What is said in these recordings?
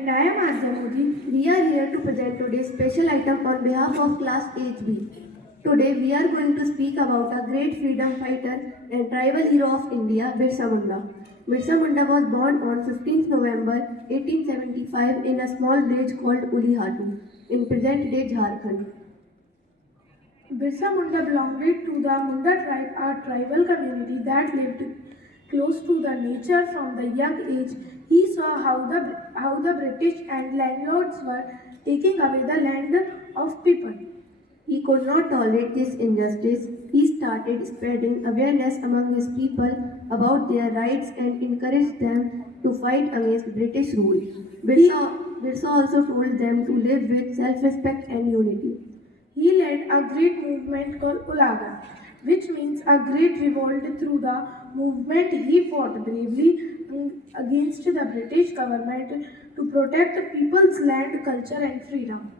And I am Arjun Modi. We are here to present today's special item on behalf of Class HB. Today we are going to speak about a great freedom fighter and tribal hero of India, Birsa Munda. Birsa Munda was born on 15th November 1875 in a small village called Ulihatu in present-day Jharkhand. Birsa Munda belonged to the Munda tribe, a tribal community that lived close to the nature from the young age. He saw how the British and landlords were taking away the land of people. He could not tolerate this injustice. He started spreading awareness among his people about their rights and encouraged them to fight against British rule. Birsa also told them to live with self-respect and unity. He led a great movement called Ulgulan, which means a great revolt. Through the movement, he fought bravely against the British government to protect people's land, culture, and freedom.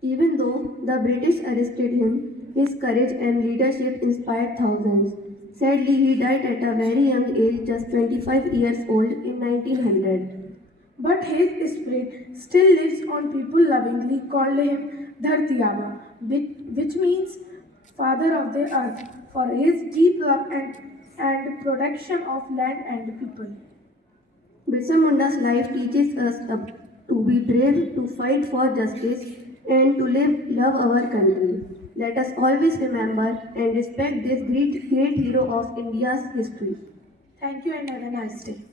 Even though the British arrested him, his courage and leadership inspired thousands. Sadly, he died at a very young age, just 25 years old, in 1900. But his spirit still lives on. People lovingly called him Dharti Aba, which means Father of the Earth, for his deep love and protection of land and people. Birsa Munda's life teaches us to be brave, to fight for justice, and to love our country. Let us always remember and respect this great hero of India's history. Thank you and have a nice day.